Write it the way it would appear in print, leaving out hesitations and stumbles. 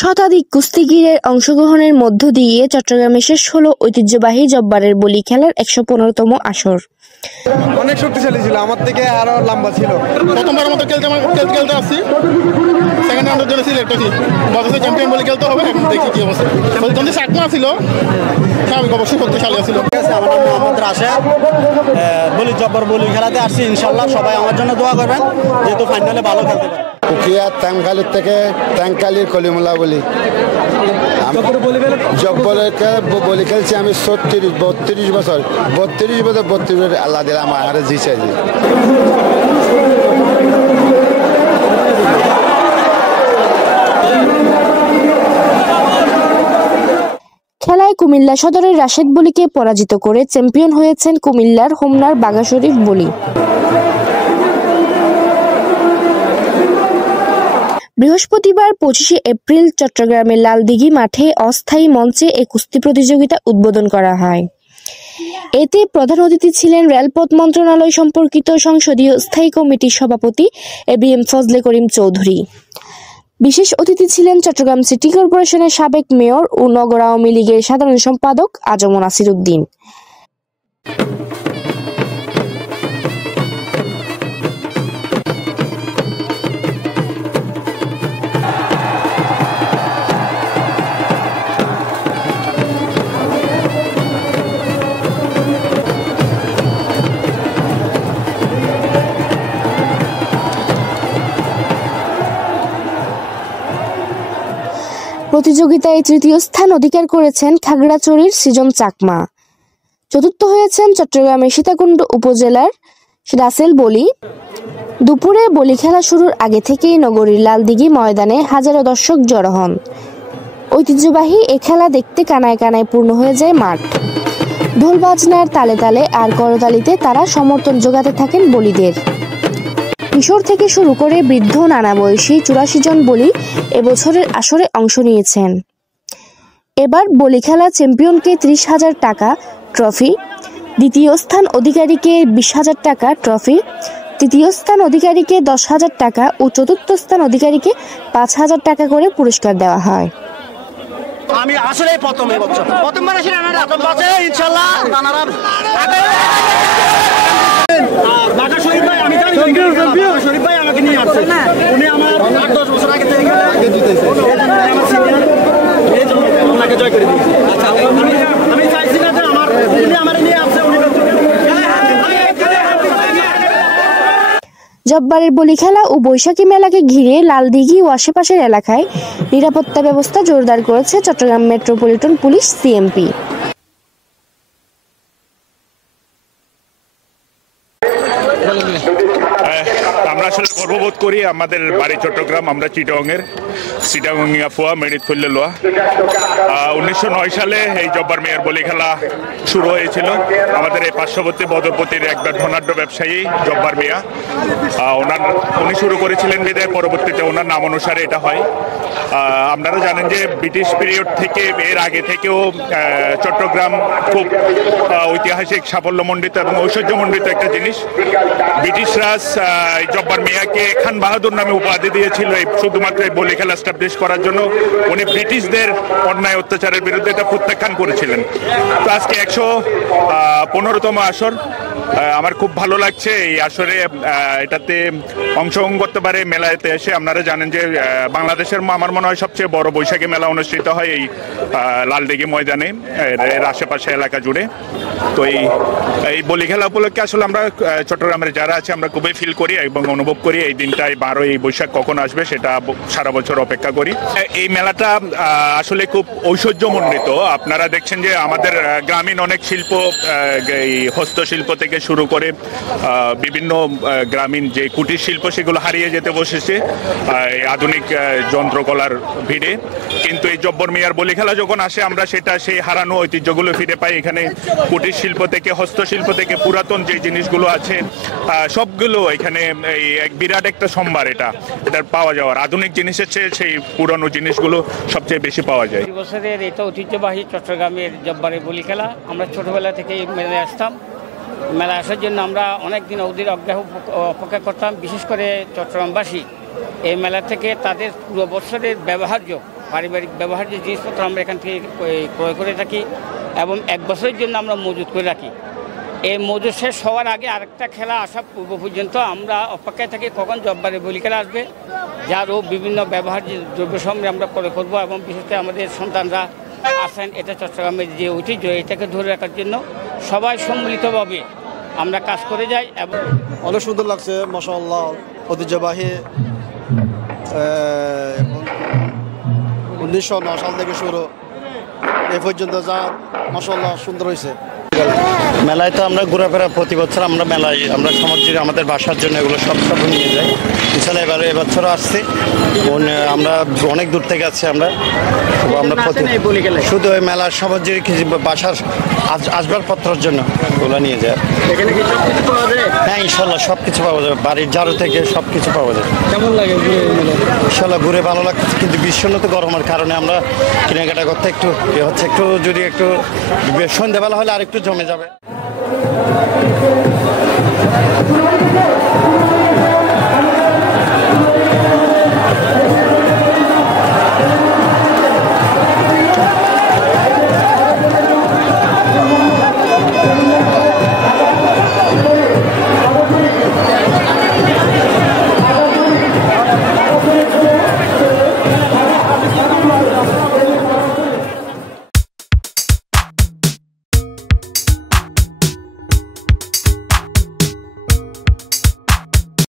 শতাধিক কুস্তিগীরের অংশগ্রহণের মধ্য দিয়ে চট্টগ্রামে শেষ হলো ঐতিহ্যবাহী জব্বারের বলি খেলার ১১৫তম আসর। অনেক শক্তিশালী ছিল, আমার থেকে আরো লম্বা ছিল। প্রথমবারের মতো খেলতে আসছি, সেকেন্ড রাউন্ডের জন্য সিলেক্ট হয়েছি। বছরে চ্যাম্পিয়ন বলে খেলতে হবে, এখন দেখি কি অবস্থা। যদি চাকমা ছিল স্বাভাবিক, অবশ্যই শক্তিশালী ছিল। আমার নাম মোহাম্মদ রাশেদ, বলি জব্বার বলি খেলাতে আসছি। ইনশাল্লাহ সবাই আমার জন্য দোয়া করবেন, যেহেতু ফাইনালে ভালো খেলতে পারে। উকিয়া ট্যাঙ্কালির থেকে ট্যাঙ্কালির কলিমুল্লাহ বলি। জব্বরের বলি খেলছি আমি 32 বছর 32 আল্লাহ দিলে আমার হারে জিতেছি। খেলায় কুমিল্লা সদরের রাশেদ বলিকে পরাজিত করে চ্যাম্পিয়ন হয়েছেন কুমিল্লার হোমনার বাঘা শরীফ বলি। বৃহস্পতিবার 25শে এপ্রিল চট্টগ্রামের লালদিঘি মাঠে অস্থায়ী মঞ্চে এ কুস্তি প্রতিযোগিতা উদ্বোধন করা হয়। এতে প্রধান অতিথি ছিলেন রেলপথ মন্ত্রণালয় সম্পর্কিত সংসদীয় স্থায়ী কমিটির সভাপতি এবিএম ফজলে করিম চৌধুরী। বিশেষ অতিথি ছিলেন চট্টগ্রাম সিটি কর্পোরেশনের সাবেক মেয়র ও নগর আওয়ামী লীগের সাধারণ সম্পাদক আজম নাসির উদ্দিন। প্রতিযোগিতায় তৃতীয় স্থান অধিকার করেছেন খাগড়াছড়ির সৃজন চাকমা। চতুর্থ হয়েছেন চট্টগ্রামের সীতাকুণ্ড উপজেলার রাসেল বলি। দুপুরে বলি খেলা শুরুর আগে থেকেই নগরীর লালদিঘি ময়দানে হাজারো দর্শক জড়ো হন। ঐতিহ্যবাহী এ খেলা দেখতে কানায় কানায় পূর্ণ হয়ে যায় মাঠ। ঢোল বাজনার তালে তালে আর করতালিতে তারা সমর্থন জোগাতে থাকেন বলিদের। কিশোর থেকে শুরু করে বৃদ্ধ নানা বয়সী ৮৪ জন বলি এবছরের আসরে অংশ নিয়েছেন। এবার বলি খেলা চ্যাম্পিয়নকে ৩০,০০০ টাকা ট্রফি, দ্বিতীয় স্থান অধিকারীকে ২০,০০০ টাকা ট্রফি, তৃতীয় স্থান অধিকারীকে ১০,০০০ টাকা ও চতুর্থ স্থান অধিকারীকে ৫,০০০ টাকা করে পুরস্কার দেওয়া হয়। আমি আসলে প্রথমবার আসি রানার আপ আছে, ইনশাআল্লাহ রানার আপ বাঘা শরীফ ভাই। আমি জানি শরীফ ভাই আমাকে নিয়ে আসছে, উনি আমার ৮-১০ বছর আগে থেকে জিতেছে, ওনাকে জয় করে দিয়েছে। আমি চাইছি না যে উনি আমার নিয়ে আসছে। জব্বারের বলি খেলা ও বৈশাখী মেলাকে ঘিরে লালদিঘি ও আশেপাশের এলাকায় নিরাপত্তা ব্যবস্থা জোরদার করেছে চট্টগ্রাম মেট্রোপলিটন পুলিশ সিএমপি। আমরা আসলে গর্ববোধ করি, আমাদের বাড়ি চট্টগ্রাম, আমরা চিটাগংয়া ফুয়া মেরিট ফল্লে লোয়া। 1909 সালে এই জব্বার মেয়ার বলি খেলা শুরু হয়েছিল। আমাদের এই পার্শ্ববর্তী বদরপতির একবার ধনাঢ্য ব্যবসায়ী জব্বার মিয়া, উনি শুরু করেছিলেন বিদায়, পরবর্তীতে ওনার নাম অনুসারে এটা হয়। আপনারা জানেন যে ব্রিটিশ পিরিয়ড থেকে এর আগে থেকেও চট্টগ্রাম খুব ঐতিহাসিক সাফল্যমণ্ডিত এবং ঐশ্বর্যমণ্ডিত একটা জিনিস। ব্রিটিশরা জব্বার মিয়াকে খান বাহাদুর নামে উপাধি দিয়েছিল শুধুমাত্র এই বলি খেলা এস্টাবলিশ করার জন্য। উনি ব্রিটিশদের অন্যায় অত্যাচারের বিরুদ্ধে এটা প্রত্যাখ্যান করেছিলেন। তো আজকে ১১৫তম আসর, আমার খুব ভালো লাগছে এই আসরে এটাতে অংশগ্রহণ করতে পারে। মেলাতে এসে আপনারা জানেন যে বাংলাদেশের আমার মনে হয় সবচেয়ে বড় বৈশাখী মেলা অনুষ্ঠিত হয় এই লালদিঘি ময়দানে, এর আশেপাশে এলাকা জুড়ে। তো এই বলি খেলা উপলক্ষে আসলে আমরা চট্টগ্রামের যারা আছে আমরা খুবই ফিল করি এবং অনুভব করি এই দিনটায় ১২ই বৈশাখ কখন আসবে সেটা সারা বছর অপেক্ষা করি। এই মেলাটা আসলে খুব ঐশ্বর্যমণ্ডিত। আপনারা দেখছেন যে আমাদের গ্রামীণ অনেক শিল্প, এই হস্তশিল্প থেকে শুরু করে বিভিন্ন গ্রামীণ যে কুটির শিল্প সেগুলো হারিয়ে যেতে বসেছে এই আধুনিক যন্ত্রকলার ভিড়ে। কিন্তু এই জব্বর মিয়ার বলি খেলা যখন আসে আমরা সেই হারানো ঐতিহ্যগুলো ফিরে পাই। এখানে কুটির শিল্প থেকে হস্তশিল্প থেকে পুরাতন যে জিনিসগুলো আছে সবগুলো এখানে এই এক বিরাট একটা সম্ভার এটার পাওয়া যাওয়ার। আধুনিক জিনিসের চেয়ে সেই পুরানো জিনিসগুলো সবচেয়ে বেশি পাওয়া যায়। বছরের এটা ঐতিহ্যবাহী চট্টগ্রামের জব্বারের বলি খেলা। আমরা ছোটবেলা থেকেই মেলায় আসতাম। মেলা আসার জন্য আমরা অনেক দিন অগ্রাহ অপেক্ষা করতাম। বিশেষ করে চট্টগ্রামবাসী এই মেলা থেকে তাদের পুরো বছরের ব্যবহার্য পারিবারিক ব্যবহার্য জিনিসপত্র আমরা এখান থেকে ক্রয় করে থাকি এবং 1 বছরের জন্য আমরা মজুত করে রাখি। এই মজুত শেষ হওয়ার আগে আরেকটা খেলা আসা পূর্ব পর্যন্ত আমরা অপেক্ষায় থাকি কখন জব্বারে বলি খেলা আসবে, যারও বিভিন্ন ব্যবহার্য দ্রব্য সামগ্রী আমরা ক্রয় করবো এবং বিশেষ করে আমাদের সন্তানরা আসেন। এটা চট্টগ্রামের যে ঐতিহ্য এটাকে ধরে রাখার জন্য সবাই সম্মিলিতভাবে আমরা কাজ করে যাই। এবং অনেক সুন্দর লাগছে মাশাআল্লাহ, ঐতিহ্যবাহী 1909 সাল থেকে শুরু এ পর্যন্ত যা মাশাআল্লাহ সুন্দর হয়েছে। মেলায় তো আমরা ঘোরাফেরা প্রতি বছর আমরা মেলায় আমরা সামগ্রী আমাদের বাসার জন্য এগুলো সব নিয়ে যাই। ইনশাল্লাহ এবছরও আসছি, আমরা অনেক দূর থেকে আছি। আমরা শুধু ওই মেলার সামগ্রী বাসার আসবাবপত্রের জন্য ওগুলো নিয়ে যায়। হ্যাঁ ইনশাল্লাহ সব কিছু পাওয়া যাবে, বাড়ির ঝাড়ু থেকে সব কিছু পাওয়া যায়। কেমন লাগে ইনশাল্লাহ ঘুরে ভালো লাগছে, কিন্তু ভীষণত গরমের কারণে আমরা কেনাকাটা করতে একটু একটু যদি একটু সন্ধ্যাবেলা হলে আর একটু জমে যাবে।